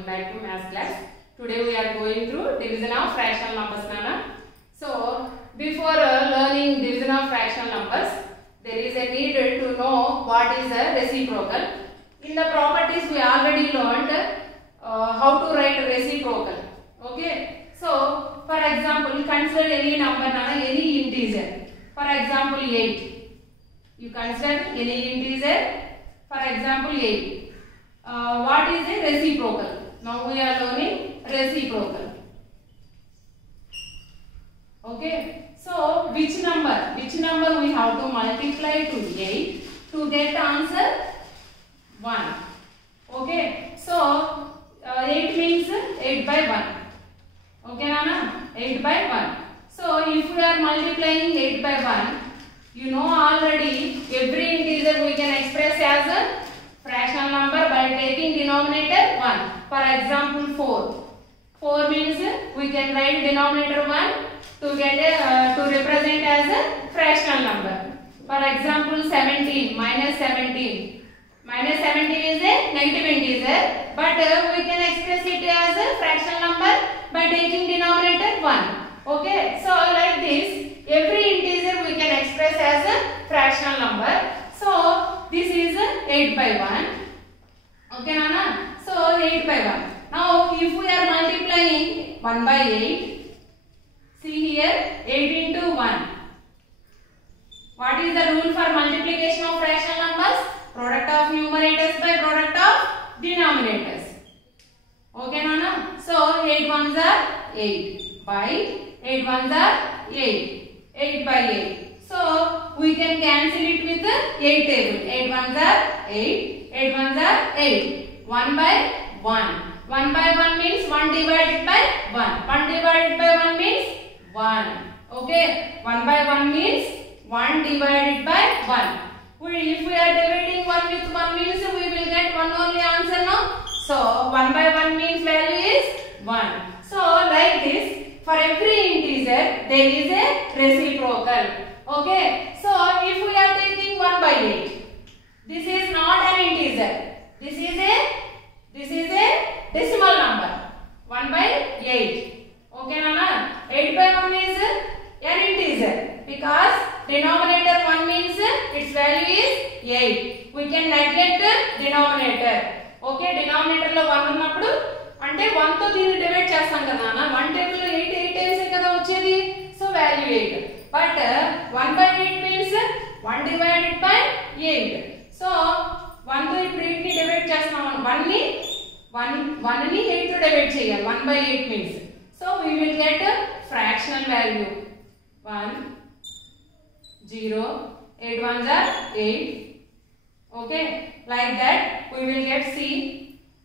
Welcome back to math class. Today we are going through division of fractional numbers, Nana. So before learning division of fractional numbers, there is a need to know what is a reciprocal. In the properties we already learned how to write reciprocal. Okay. So for example, consider any number, Nana, any integer. For example, 8. You consider any integer. For example, 8. What is a reciprocal? Now we are learning reciprocal. Okay. So which number we have to multiply to 8 to get answer 1. Okay. So 8 means 8 by 1. Okay, Nana? 8 by 1. So if we are multiplying 8 by 1, you know already every integer we can express as a fractional number by taking denominator 1. For example, 4. 4 means we can write denominator 1 to get to represent as a fractional number. For example, 17, minus 17. Minus 17 is a negative integer, but we can express it as a fractional number by taking denominator 1. Okay, so like this, every integer we can express as a fractional number. So this is 8 by 1. Okay, Nana? So 8 by 1. Now if we are multiplying 1 by 8, see here 8 into 1. What is the rule for multiplication of fractional numbers? Product of numerators by product of denominators. Okay, Nana? So 8 ones are 8 by 8 ones are 8. 8 by 8. So we can cancel it with the 8 table. 8 ones are 8. 8 ones are 8. 1 by 1. 1 by 1 means 1 divided by 1. 1 divided by 1 means 1. Okay. 1 by 1 means 1 divided by 1. If we are dividing 1 with 1 means we will get 1 only answer now. So 1 by 1 means value is 1. So like this, for every integer there is a reciprocal. Okay. So if we are taking 1 by 8, this is not an integer. This is a decimal number. 1 by 8. Okay, Nana? 8 by 1 is an integer because denominator 1 means its value is 8. We can neglect denominator. Okay, denominator lo 1 ఉన్నప్పుడు అంటే 1 తో దీన్ని divide చేస్తాం కదా నాన్న. 1 table లో 8 times కదా వచ్చేది. So value 8. But 1 by 8 means 1 divided by 8. So 1 తో ఇప్పుడు 8 ని డివైడ్ చేస్తాం. 1 ని 8 తో డివైడ్ చేయాలి. 1 by 8 means. So we will get a fractional value. 1 0 8 ones are 8. Okay, like that we will get C.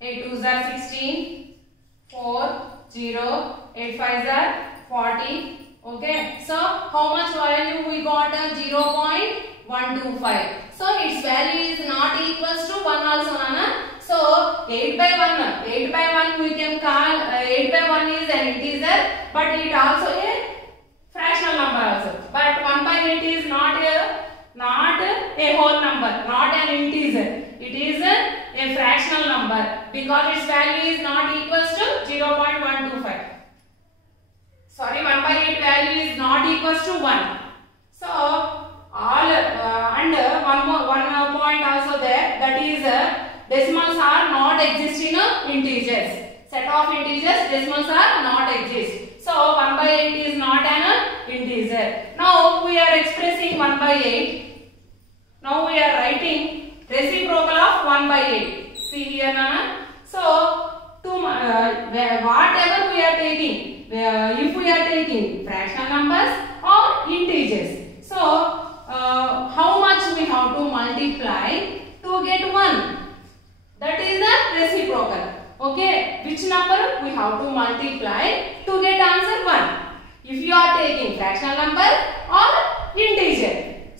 8 twos are 16. 4 0 8 fives are 40. Okay, so how much value we got? 0.125. So its value is not equals to 1 also, Nana. So 8 by 1 we can call 8 by 1 is an integer, but it also a fractional number also. But 1 by 8 is not a whole number, not an integer. It is a fractional number because its value is not equals to 0.125. Sorry, 1 by 8 value is not equals to 1. So all and one point also there, that is decimals are not exist in integers. Set of integers, decimals are not exist. So 1 by 8 is not an integer. Now we are expressing 1 by 8. Now we are writing reciprocal of 1 by 8. See here, Nana. So whatever we are taking, if we are taking fractional numbers or integers, so how much we have to multiply to get 1? That is the reciprocal. Okay, which number we have to multiply to get answer 1? If you are taking fractional number or integer.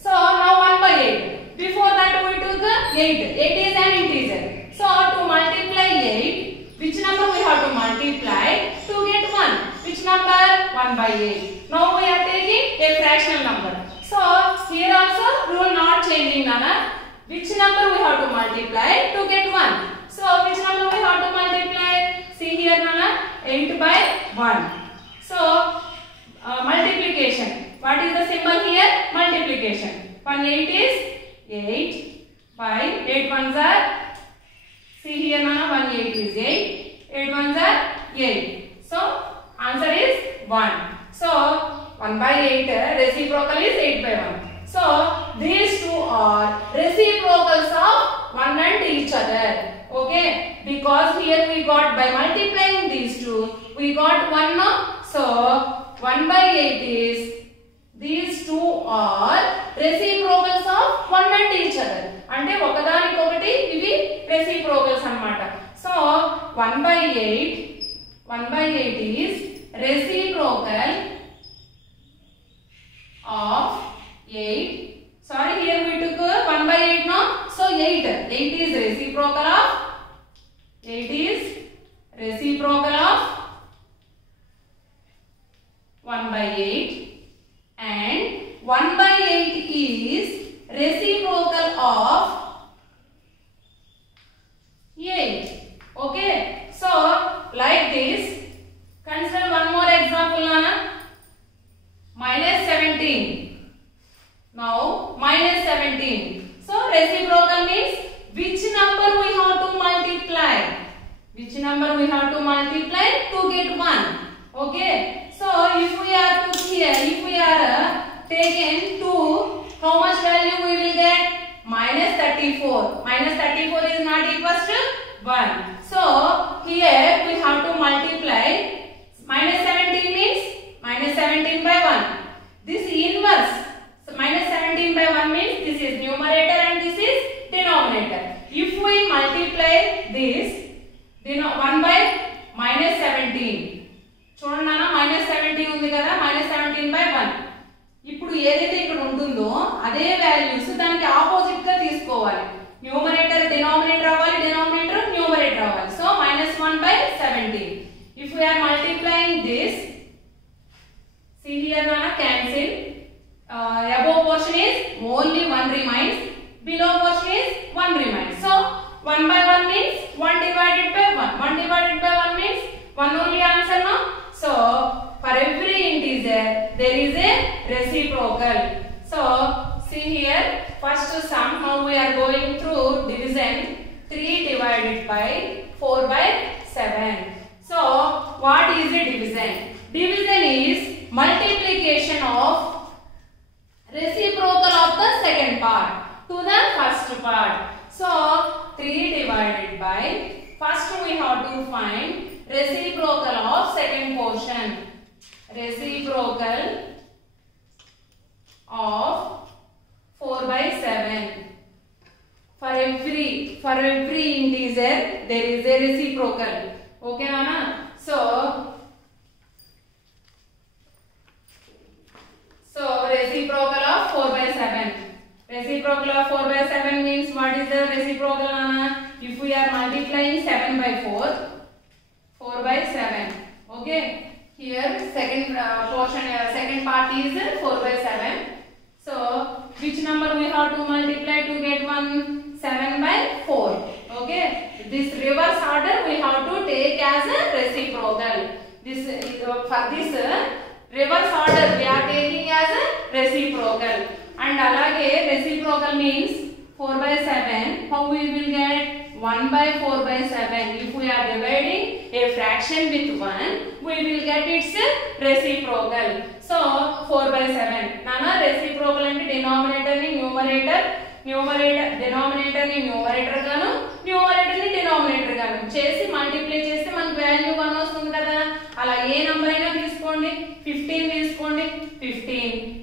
So now 1 by 8. Before that we took 8. 8 is an integer. So to multiply 8, which number we have to multiply to get 1? Which number? 1 by 8. Now we are taking a fractional number. So here also rule not changing, Nana. Which number we have to multiply to get 1? So which number we have to multiply? 1. So multiplication. What is the symbol here? Multiplication. 1 8 is 8 by 8 ones are, see here Nana, 1 8 is 8, 8 ones are 8. So answer is 1. So 1 by 8 reciprocal is 8 by 1. So these two are reciprocals of one and each other. Okay, because here we got, by multiplying these two we got 1 now. So 1 by 8 is, these two are reciprocals of one and each other. అంటే ఒకదానికొకటి ఇవి reciprocals అన్నమాట. So 1 by 8 is reciprocal of 8. Sorry, here we took 1 by 8 now. So 8 is reciprocal of 1 by 8, and 1 by 8 is reciprocal of 8. Okay, so like this, consider one more example, Nana. Minus 17. Now minus 17. So reciprocal means which number we have to multiply? Which number we have to multiply to get 1? Okay. So if we are to here, if we are taken 2, how much value we will get? Minus 34. Minus 34 is not equals to 1. So here we have to multiply. Minus 17 means minus 17 by 1. This inverse. So minus 17 by 1 means this is numerator and this is denominator. If we multiply this 1 by minus 17. చూడండి నాన్న, minus 17 ఉంది కదా, minus 17 by 1. ఇప్పుడు ఏదైతే ఇక్కడ ఉంటుందో అదే values దానికి ఆపోజిట్ గా తీసుకోవాలి. న్యూమరేటర్ డినామినేటర్ అవ్వాలి, డినామినేటర్ న్యూమరేటర్ అవ్వాలి. So minus 1 by 17. If we are multiplying this, see here Nana, cancel. Above portion is only 1 remains, below portion is 1 remains. So 1 by 1 means 1 divided by 1. 1 divided by 1 means 1 only answer now. So for every integer there is a reciprocal. So see here, first sum, how we are going through division. 3 divided by 4 by 7. So what is a division? Division is multiplication of reciprocal of the second part to the first part. So 3 divided by, first we have to find reciprocal of second portion. Reciprocal of 4 by 7. For every integer there is a reciprocal. Okay Nana? So reciprocal of 4 by 7. Reciprocal of 4 by 7 means what is the reciprocal, Nana? If we are multiplying 7 by 4, 4 by 7. Okay. Here second portion, second part is 4 by 7. So which number we have to multiply to get 1? 7 by 4. Okay. This reverse order we have to take as a reciprocal. This for this reverse order we are taking as a reciprocal. And alage reciprocal means 4 by 7. How we will get? 1 by 4 by 7. If we are dividing a fraction with 1, we will get its reciprocal. So 4 by 7. Nana, reciprocal and denominator ni numerator, denominator ni numerator గాను, numerator ni denominator గాను చేసి multiply చేస్తే మనకు value 1 వస్తుంది కదా. అలా ఏ number అయినా తీసుకోండి. 15 తీసుకోండి.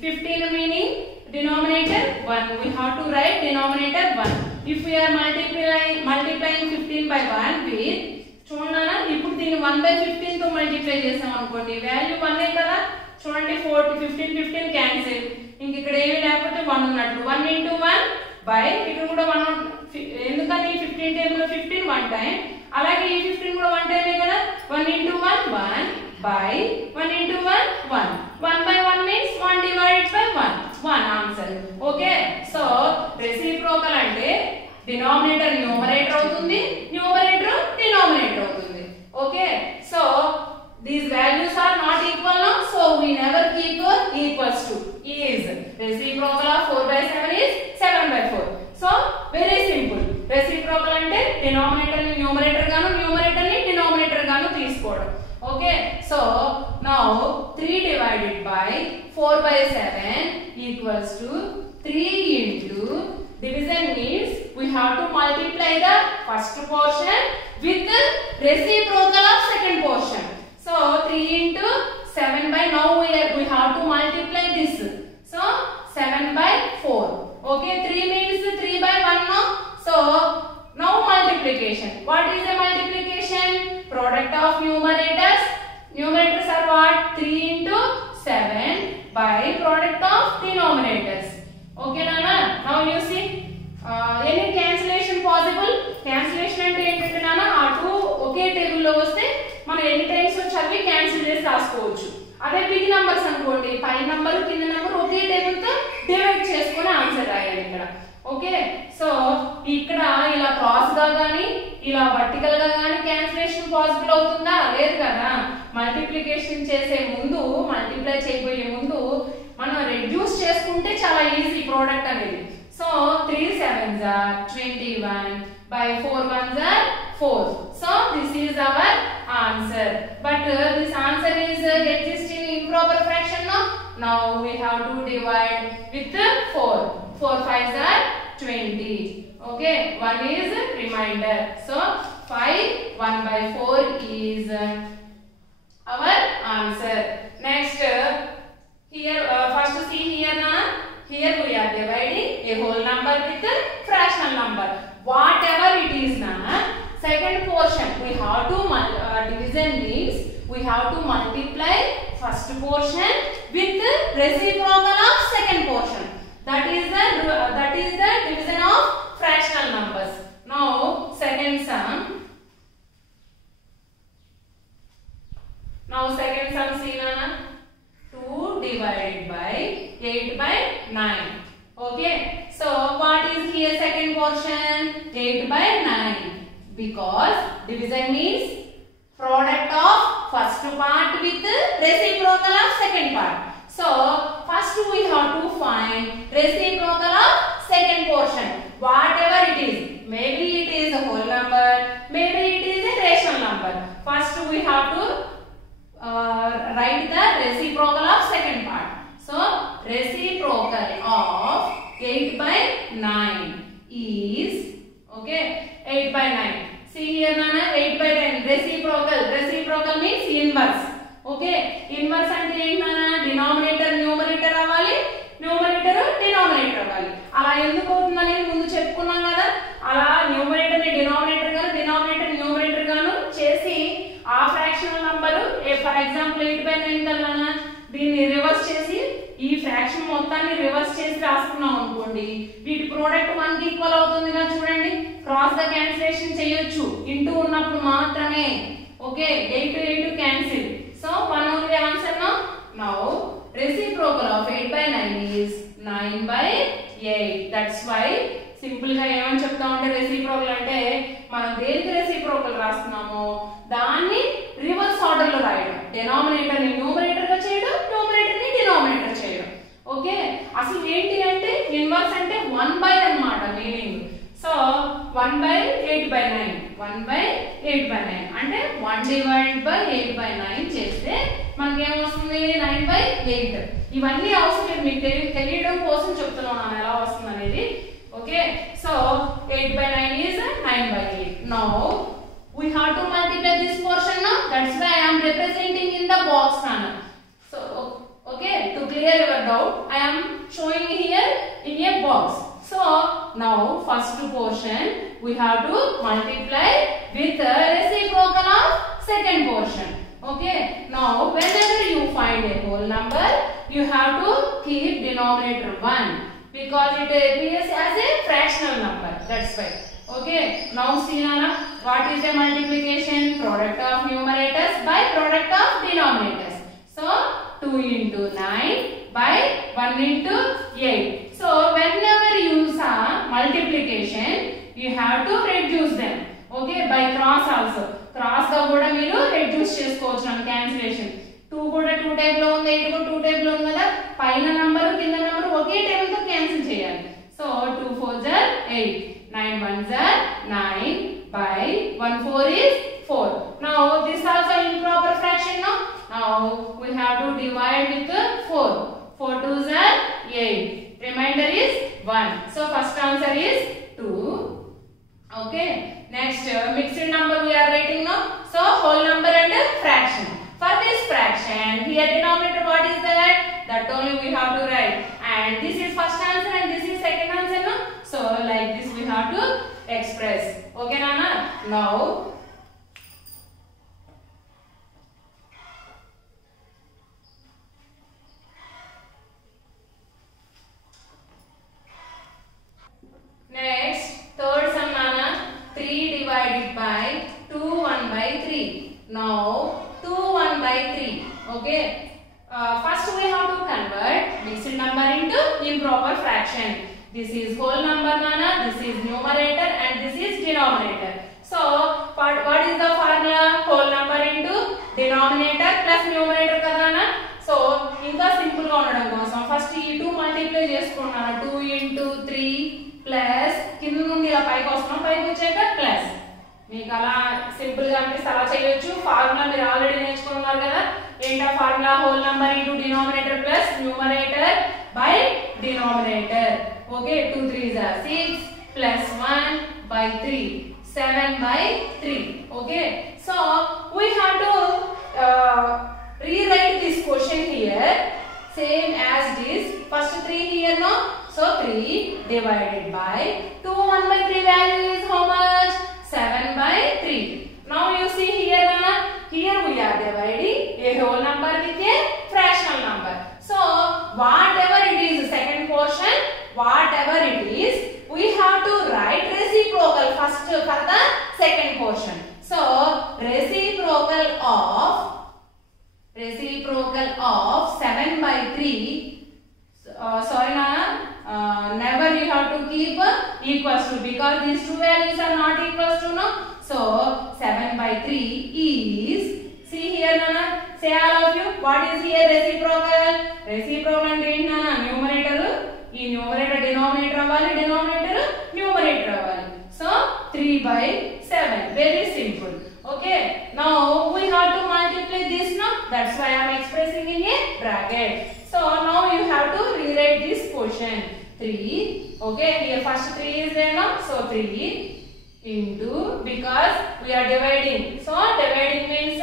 15 meaning denominator 1. We have to write denominator 1. If we are multiplying 15 by 1 with, చూడండి ఇప్పుడు దీన్ని 1 by 15 తో మల్టిప్లై చేసాం అనుకోండి, వాల్యూ 1 కదా. చూడండి 15 క్యాన్సిల్. ఇంక ఇక్కడ ఏమీ లేకపోతే 1 ఉన్నట్టు. 1 into 1 by, ఇక్కడ కూడా 1, ఎందుకని 15 టైంలో 15 1 టైం, అలాగే ఈ 15 కూడా 1 టైమే కదా. 1 into 1 1 by 1 into 1 1. 1 by 1 means 1 divided by 1 answer. Okay. So reciprocal అంటే denominator numerator అవుతుంది, numerator denominator అవుతుంది. Okay. So these values numerator గాను న్యూమరేటర్ ని డినామినేటర్ గాను తీసుకోవడం. Okay, so now 3 divided by 4/7 equals to 3 into division means we have to multiply the first portion with the reciprocal of second portion. So 3 into 7 by, now we have to multiply this. So 7 by 4. Okay, 3 means 3 by 1 now. So now multiplication. What is the multiplication? Product of numerators. Numerators are what? 3 into 7 by product of denominators. Okay, Nana? Now you see, any cancellation possible? Cancellation అంటే ఏంటంటే నాన్న ఆ 2 ఒకే table లో వస్తే మనం ఎన్ని times చదివి cancel చేసి రాసుకోవచ్చు. అదే బిగ్ నంబర్స్ అనుకోండి, పై నంబర్ కింద నంబర్ ఒకే టేబుల్ తో డివైడ్ చేసుకొని ఆన్సర్ రాయాలి ఇక్కడ. ఓకే, సో ఇక్కడ ఇలా క్రాస్ గా గానీ ఇలా వర్టికల్ గా గానీ క్యాన్సిలేషన్ పాసిబుల్ అవుతుందా? లేదు కదా. మల్టిప్లికేషన్ చేసే ముందు, మల్టిప్లై చేయబోయే ముందు మనం రెడ్యూస్ చేసుకుంటే చాలా ఈజీ ప్రోడక్ట్ అనేది. So 3 7s are 21 by 4 1s are 4. So this is our answer. But this answer is exist in improper fraction now. Now we have to divide with 4. 4 5s are 20. Okay, 1 is remainder. So 5 1 by 4 is our answer. Next, here first see here na, here we are dividing a whole number with a fractional number. Whatever it is na, second portion we have to division means we have to multiply first portion with the reciprocal of second portion. That is the division of fractional numbers. Now second sum. Now second sum see na, 2 divided by 8 by 9. Okay, so what is here second portion? 8 by 9, because division means product of first part with the reciprocal of second part. So first we have to find reciprocal of second portion, whatever it is. Maybe it is a whole number, maybe it is a rational number. First we have to write the reciprocal of second part. So reciprocal of 8 by 9 is, okay, 8 by 9. See here nana, 8 by 10 reciprocal means inverse. Okay, inverse ante ఏంటి nana, denominator numerator అవ్వాలి, numerator denominator అవ్వాలి. అలా ఎందుకు అవుతుందని ముందు చెప్పుకున్నాం కదా. అలా numerator ని denominator గాను, denominator numerator గాను చేసి ఆ fractional number, for example 8 by 9 కల్లానా దీన్ని రివర్స్ చేసి ఈ ఫ్రాక్షన్ మొత్తాన్ని రివర్స్ చేసి రాసుకున్నాం అనుకోండి, వీటి ప్రోడక్ట్ 1 కి ఈక్వల్ అవుతుంది కదా. చూడండి, క్రాస్ ద క్యాన్సిలేషన్ చేయొచ్చు ఇంటూ ఉన్నప్పుడు మాత్రమే. Okay, 8 8 cancel. So 1 only answer now. Now reciprocal of 8 by 9 is 9 by 8. That's why simple గా ఏమని చెప్తా ఉంటే రెసిప్రోకల్ అంటే మనం దేనికి రెసిప్రోకల్ రాస్తున్నామో దాన్ని రివర్స్ ఆర్డర్ లో రాయడం, డినామినేటర్ ని న్యూమరేటర్ గా చేయడం, న్యూమరేటర్ ని డినామినేటర్ చేయడం. ఓకే, అసలు ఏంటి అంటే ఇన్వర్స్ అంటే 1 by అన్నమాట meaning. So 1 by 8 by 9, 1 by 8 by 9 అంటే 1 divided by 8 by 9 చేస్తే మనకి ఏమొస్తుంది? 9 by 8. ఇవన్నీ అవసరం లేదు, మీకు తెలియడం కోసం చెప్తున్నాను ఎలా వస్తుంది అనేది. Okay, so 8 by 9 is 9 by 8. Now we have to multiply this portion now. That's why I am representing in the box now. So okay, to clear your doubt, I am showing here in a box. So now first portion we have to multiply with the reciprocal of second portion. Okay, now whenever you find a whole number, you have to keep denominator 1. Because it appears as a fractional number. That's why. Okay. Now see Nana, what is the multiplication? Product of numerators by product of denominators. So 2 into 9 by 1 into 8. So whenever you saw multiplication, you have to reduce them. Okay, by cross also. Cross ga kuda meeru reduce chesukovachu cancellation. 2 కూడా 2 type లో ఉంది, 8 కూడా 2 type లో ఉంది కదా. పైన number కింద number ఒకే table తో క్యాన్సిల్ చేయాలి. So 2 4s are 8, 9 1s are 9 by 1 4 is 4. Now this also improper fraction. Now we have to divide with 4. 4 2s are 8. Remainder is 1. So first answer is 2. Okay. Next mixed number we are writing now. So whole number and fraction. For this fraction, here denominator what is that? That only we have to write. And this is first answer and this is second answer. No? So like this we have to express. Okay, Nana? Now next third sum, Nana. 3 divided by 2 1 by 3. Now 2 1 by 3. Okay. First we have to convert mixed number into improper fraction. This is whole number, Nana. This is numerator and this is denominator. So what is the formula? Whole number into denominator plus numerator kada, Nana. So ఇంకా simple గా ఉండడం కోసం first ఈ 2 multiply చేసుకున్నాను. 2 into 3 plus కింద నుండి ఇలా పైకి వస్తున్నాం, పైకి వచ్చాక ప్లస్. మీకు అలా సింపుల్ గా అనిపిస్తే అలా చేయొచ్చు. ఫార్ములా మీరు ఆల్రెడీ నేర్చుకున్నారు కదా. ఏంటా formula? Whole number into denominator plus numerator by denominator. Okay, 2 3s are 6 plus 1 by 3, 7 by 3. Okay, so we have to rewrite this question here same as this. First 3 here, no? So 3 divided by 2 1 by 3 value is how much? 7 by 3. Now you see here, Nana, here we are dividing a whole number with a fractional number. So whatever it is, second portion, whatever it is, we have to write reciprocal first for the second portion. So reciprocal of 7 by 3. Sorry, Nana. Never you have to keep equals to, because these two values are not equals to, no. So 7 by 3 is, see here, Nana, say all of you, what is here reciprocal? Reciprocal and Nana, numerator, ee numerator denominator avali, denominator numerator avali. So 3 by 7, very simple. Okay, now we have to multiply this now, that's why I am expressing in a bracket. So now you have to rewrite this portion. 3, okay, here first 3 is there now, so 3 into, because we are dividing, so dividing means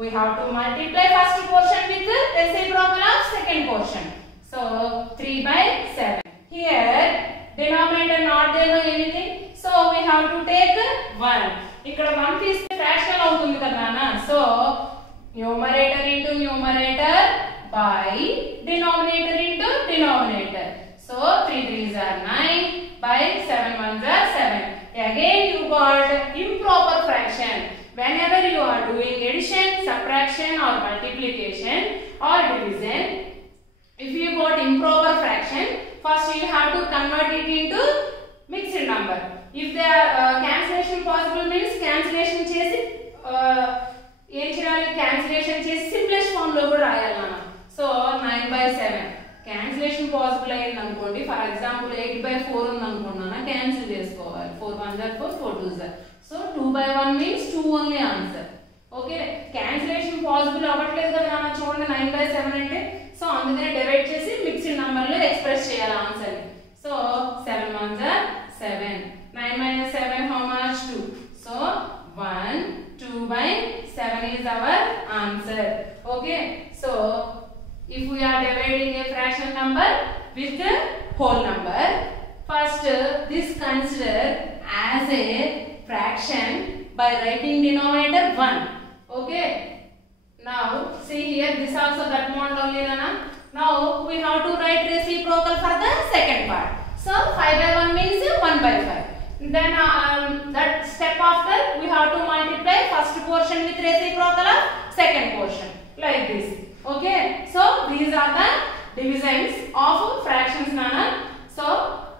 we have to multiply first portion with the reciprocal of second portion. So 3 by 7. Here denominator not there, no anything, so we have to take 1. ఇక్కడ 1 తీస్తే fractional అవుతుంది కదా నాన్న. So numerator into numerator by denominator into denominator. So 3 3s are 9 by 7 1s are 7. Again you got improper fraction. Whenever you are doing addition, subtraction or multiplication or division, if you got improper fraction, first you have to convert it into mixed number. If there are cancellation possible means cancellation chesi em cheyali, cancellation chesi simplest form lo kuda rayali mana. So 9 by 7 cancellation possible ayindi anukondi, for example 8 by 4 ఉంది అనుకున్నానా, cancel చేసుకోవాలి. 4 1s are 4, 4 2s are, so 2 by 1 means 2 only answer. Okay, cancellation possible అవ్వట్లేదు కదా నాన్న, చూడండి 9 by 7 అంటే, so అందుకనే divide చేసి mixed number లో ఎక్స్ప్రెస్ చేయాలి ఆన్సర్ ని. So 7 1s are 7, 9 minus 7 how much? 2. So 1 2 by 7 is our answer. Okay, so if we are dividing a fraction number with a whole number, first this consider as a fraction by writing denominator 1. Okay, now see here, this also that amount only, Nana. Now we have to write reciprocal for the second part. So 5 by 1 means 1 by 5. Then that step after we have to multiply first portion with reciprocal of second portion, like this. Okay, so these are the divisions of fractions, Nana. So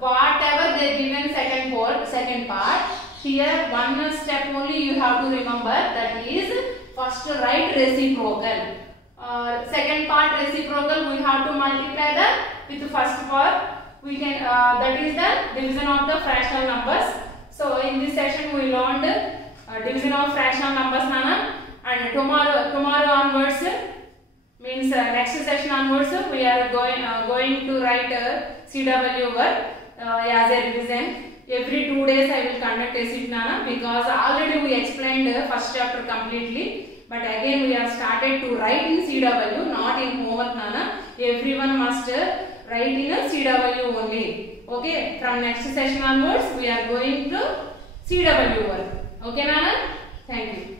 whatever they given second part, here one step only you have to remember, that is first write reciprocal. Second part reciprocal we have to multiply that with the first part. We can that is the division of the fractional numbers. So in this session we learned division of fractional numbers, Nana, and tomorrow onwards, means next session onwards, we are going to write CW work as a revision. Every 2 days I will conduct a sit, Nana, because already we explained first chapter completely, but again we have started to write in CW, not in homework, Nana. Everyone must write in a CW only. Okay, from next session onwards we are going to CW work. Okay, Nana? Thank you.